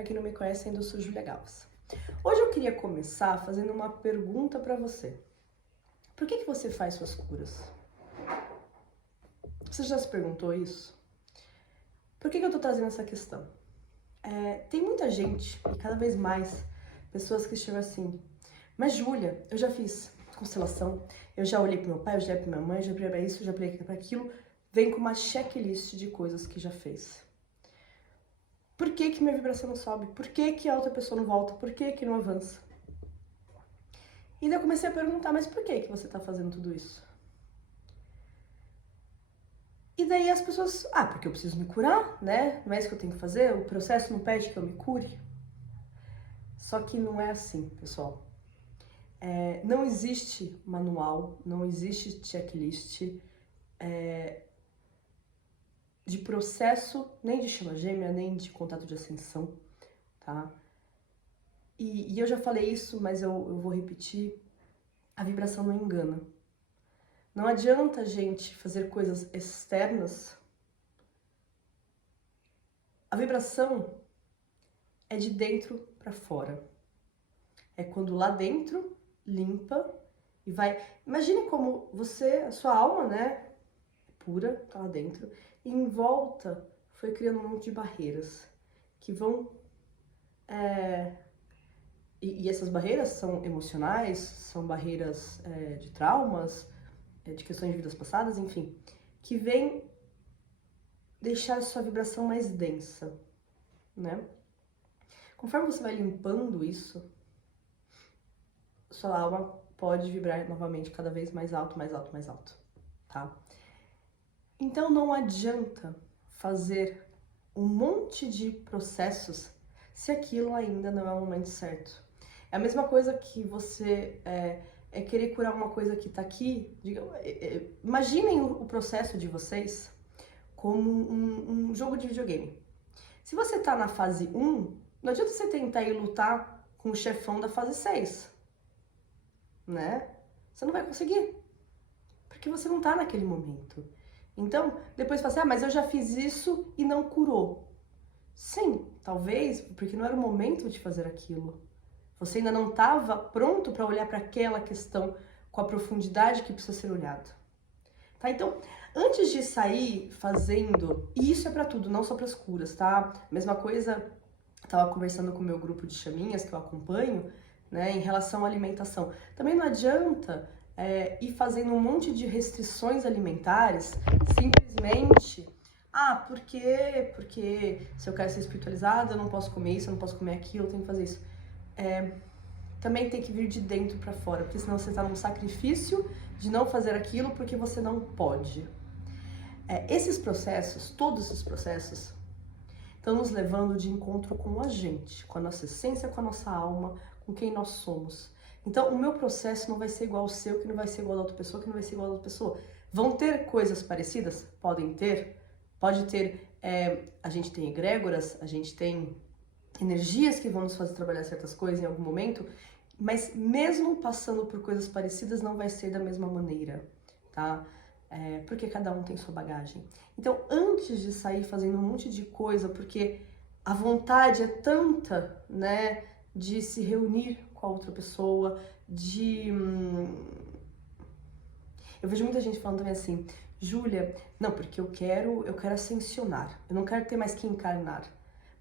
Para quem não me conhece, ainda sou Júlia Galvas. Hoje eu queria começar fazendo uma pergunta para você. Por que você faz suas curas? Você já se perguntou isso? Por que eu tô trazendo essa questão? Tem muita gente, e cada vez mais, pessoas que chegam assim, mas Júlia, eu já fiz constelação, eu já olhei pro meu pai, eu já olhei pra minha mãe, já olhei pra isso, já olhei pra aquilo, vem com uma checklist de coisas que já fez. Por que minha vibração não sobe? Por que a outra pessoa não volta? Por que não avança? E daí eu comecei a perguntar, mas por que você tá fazendo tudo isso? E daí as pessoas, porque eu preciso me curar, né? Não é isso que eu tenho que fazer? O processo não pede que eu me cure? Só que não é assim, pessoal. Não existe manual, não existe checklist de processo, nem de chama gêmea, nem de contato de ascensão, tá? E eu já falei isso, mas eu vou repetir, a vibração não engana. Não adianta a gente fazer coisas externas. A vibração é de dentro para fora. É quando lá dentro limpa e vai... Imagine como você, a sua alma, né, pura, tá lá dentro, e em volta foi criando um monte de barreiras que vão... E essas barreiras são emocionais, são barreiras de traumas, de questões de vidas passadas, enfim, que vem deixar a sua vibração mais densa, né? Conforme você vai limpando isso, sua alma pode vibrar novamente cada vez mais alto, mais alto, mais alto, tá? Então não adianta fazer um monte de processos se aquilo ainda não é o momento certo. É a mesma coisa que você querer curar uma coisa que tá aqui. Imaginem o processo de vocês como um jogo de videogame. Se você tá na fase 1, não adianta você tentar ir lutar com o chefão da fase 6, né? Você não vai conseguir, porque você não tá naquele momento. Então, depois fala assim, mas eu já fiz isso e não curou. Sim, talvez, porque não era o momento de fazer aquilo. Você ainda não estava pronto para olhar para aquela questão com a profundidade que precisa ser olhado. Tá? Então, antes de sair fazendo, e isso é para tudo, não só para as curas, tá? Mesma coisa, estava conversando com o meu grupo de chaminhas que eu acompanho, né, em relação à alimentação. Também não adianta ir fazendo um monte de restrições alimentares simplesmente, porque se eu quero ser espiritualizada, eu não posso comer isso, eu não posso comer aquilo, eu tenho que fazer isso. Também tem que vir de dentro para fora, porque senão você está num sacrifício de não fazer aquilo porque você não pode. Esses processos, todos esses processos, estão nos levando de encontro com a gente, com a nossa essência, com a nossa alma, com quem nós somos. Então, o meu processo não vai ser igual ao seu, que não vai ser igual a outra pessoa, que não vai ser igual a outra pessoa. Vão ter coisas parecidas? Podem ter. Pode ter, a gente tem egrégoras, a gente tem energias que vão nos fazer trabalhar certas coisas em algum momento, mas mesmo passando por coisas parecidas, não vai ser da mesma maneira, tá? Porque cada um tem sua bagagem. Então, antes de sair fazendo um monte de coisa, porque a vontade é tanta, né, de se reunir com a outra pessoa, Eu vejo muita gente falando também assim, Júlia, não, porque eu quero ascensionar, eu não quero ter mais que encarnar.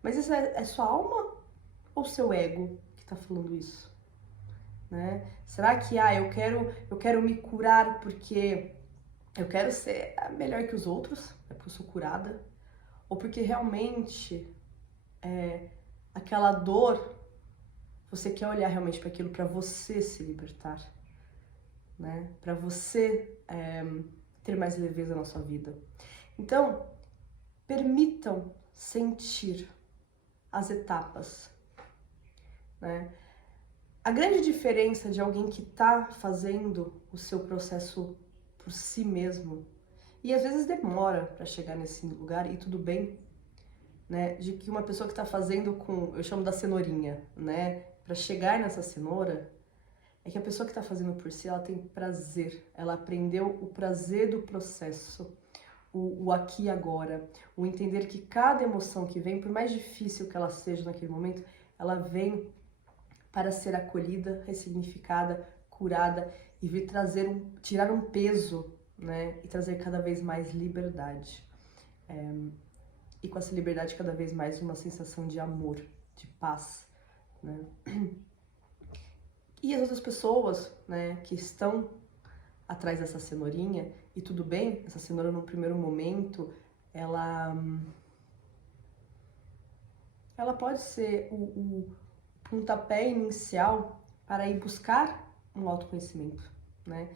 Mas isso é sua alma ou seu ego que tá falando isso? Né? Será que, eu quero me curar porque eu quero ser melhor que os outros, é porque eu sou curada? Ou porque realmente aquela dor, você quer olhar realmente para aquilo para você se libertar, né? Para você ter mais leveza na sua vida. Então, permitam sentir as etapas, né? A grande diferença de alguém que tá fazendo o seu processo por si mesmo, e às vezes demora para chegar nesse lugar, e tudo bem, né? De que uma pessoa que tá fazendo com, eu chamo da cenourinha, né? Para chegar nessa cenoura, é que a pessoa que tá fazendo por si, ela tem prazer, ela aprendeu o prazer do processo, o aqui e agora, o entender que cada emoção que vem, por mais difícil que ela seja naquele momento, ela vem para ser acolhida, ressignificada, curada e vir tirar um peso, né, e trazer cada vez mais liberdade. E com essa liberdade cada vez mais uma sensação de amor, de paz, né? E as outras pessoas, né, que estão atrás dessa cenourinha, e tudo bem, essa cenoura no primeiro momento, ela pode ser o pontapé inicial para ir buscar um autoconhecimento, né?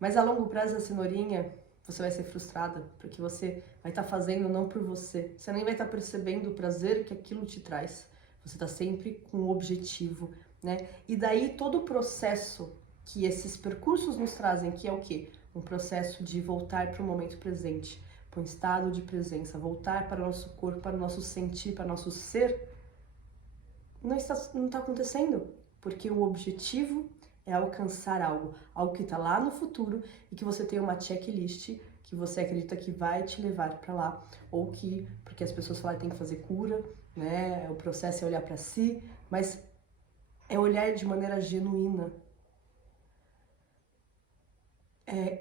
Mas a longo prazo, a cenourinha, você vai ser frustrada, porque você vai estar fazendo não por você. Você nem vai estar percebendo o prazer que aquilo te traz. Você está sempre com um objetivo, né? E daí todo o processo que esses percursos nos trazem, que é o quê? Um processo de voltar para o momento presente, para um estado de presença, voltar para o nosso corpo, para o nosso sentir, para o nosso ser, não está acontecendo, porque o objetivo é alcançar algo que está lá no futuro e que você tem uma checklist que você acredita que vai te levar para lá, ou que, porque as pessoas falam que tem que fazer cura, né? O processo é olhar para si, mas é olhar de maneira genuína.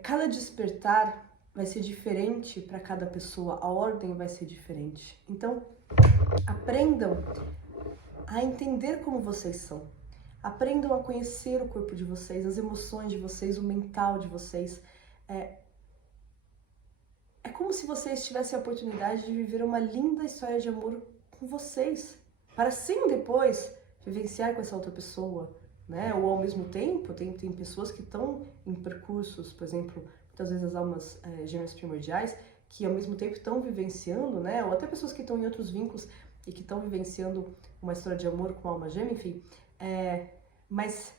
Cada despertar vai ser diferente para cada pessoa, a ordem vai ser diferente. Então, aprendam a entender como vocês são. Aprendam a conhecer o corpo de vocês, as emoções de vocês, o mental de vocês. É como se vocês tivessem a oportunidade de viver uma linda história de amor com vocês, para sim depois vivenciar com essa outra pessoa, né? Ou ao mesmo tempo, tem pessoas que estão em percursos, por exemplo, muitas vezes as almas gêmeas primordiais, que ao mesmo tempo estão vivenciando, né? Ou até pessoas que estão em outros vínculos e que estão vivenciando uma história de amor com a alma gêmea, enfim. Mas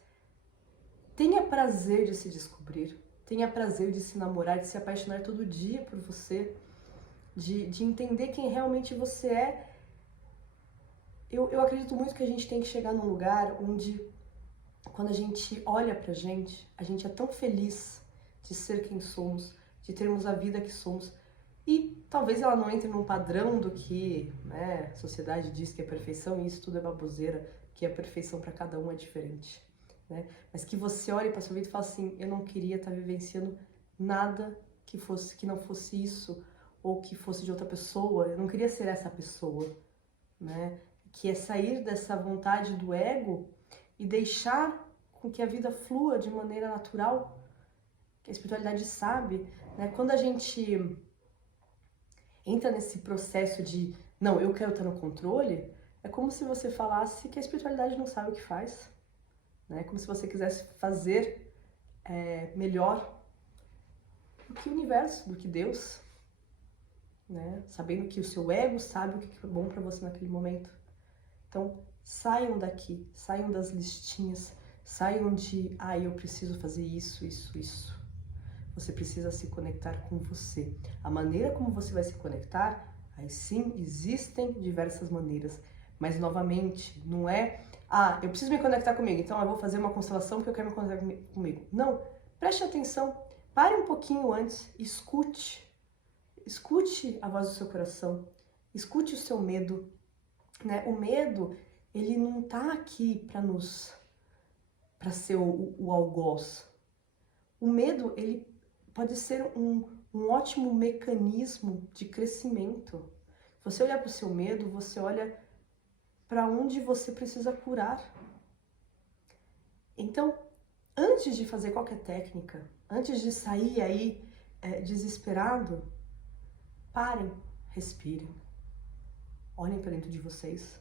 tenha prazer de se descobrir, tenha prazer de se namorar, de se apaixonar todo dia por você, de entender quem realmente você é. Eu acredito muito que a gente tem que chegar num lugar onde, quando a gente olha pra gente, a gente é tão feliz de ser quem somos, de termos a vida que somos. E talvez ela não entre num padrão do que, né, a sociedade diz que é perfeição, e isso tudo é baboseira, que a perfeição para cada um é diferente, né? Mas que você olhe para sua vida e fale assim, eu não queria estar vivenciando nada que não fosse isso, ou que fosse de outra pessoa, eu não queria ser essa pessoa, né? Que é sair dessa vontade do ego e deixar com que a vida flua de maneira natural, que a espiritualidade sabe, né? Quando a gente entra nesse processo de, não, eu quero estar no controle, é como se você falasse que a espiritualidade não sabe o que faz, né? Como se você quisesse fazer melhor do que o universo, do que Deus, né? Sabendo que o seu ego sabe o que é bom para você naquele momento. Então, saiam daqui, saiam das listinhas, saiam de, eu preciso fazer isso, isso, isso. Você precisa se conectar com você. A maneira como você vai se conectar, aí sim, existem diversas maneiras. Mas, novamente, não é, eu preciso me conectar comigo, então eu vou fazer uma constelação porque eu quero me conectar comigo. Não, preste atenção, pare um pouquinho antes, escute. Escute a voz do seu coração, escute o seu medo, né? O medo, ele não tá aqui para ser o algoz. O medo, ele pode ser um ótimo mecanismo de crescimento. Você olhar para o seu medo, você olha para onde você precisa curar. Então, antes de fazer qualquer técnica, antes de sair aí desesperado, parem, respirem, olhem para dentro de vocês.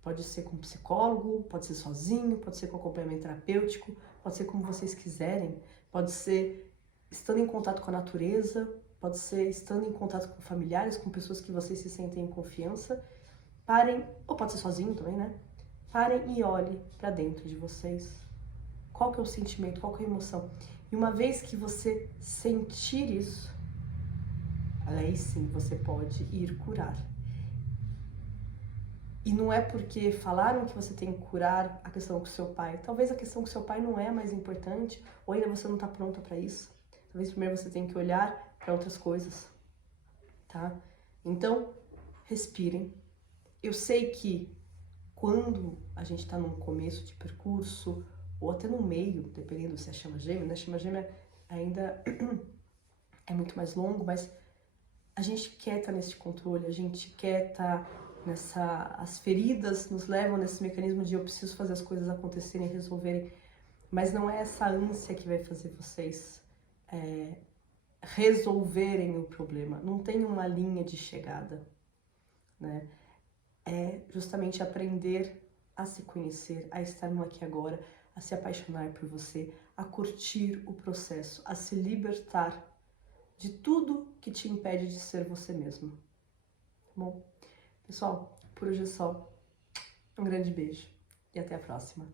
Pode ser com um psicólogo, pode ser sozinho, pode ser com acompanhamento terapêutico, pode ser como vocês quiserem, pode ser estando em contato com a natureza, pode ser estando em contato com familiares, com pessoas que vocês se sentem em confiança. Parem, ou pode ser sozinho também, né? Parem e olhem para dentro de vocês. Qual que é o sentimento, qual que é a emoção? E uma vez que você sentir isso, aí sim você pode ir curar. E não é porque falaram que você tem que curar a questão com seu pai. Talvez a questão com seu pai não é mais importante, ou ainda você não está pronta para isso. Talvez primeiro você tenha que olhar para outras coisas, tá? Então, respirem. Eu sei que quando a gente tá num começo de percurso, ou até no meio, dependendo se é chama gêmea, né? Chama gêmea ainda é muito mais longo, mas a gente quer estar nesse controle, a gente quer estar nessa... As feridas nos levam nesse mecanismo de eu preciso fazer as coisas acontecerem, resolverem, mas não é essa ânsia que vai fazer vocês resolverem o problema. Não tem uma linha de chegada, né? É justamente aprender a se conhecer, a estar no aqui e agora, a se apaixonar por você, a curtir o processo, a se libertar de tudo que te impede de ser você mesmo. Tá bom? Pessoal, por hoje é só. Um grande beijo e até a próxima.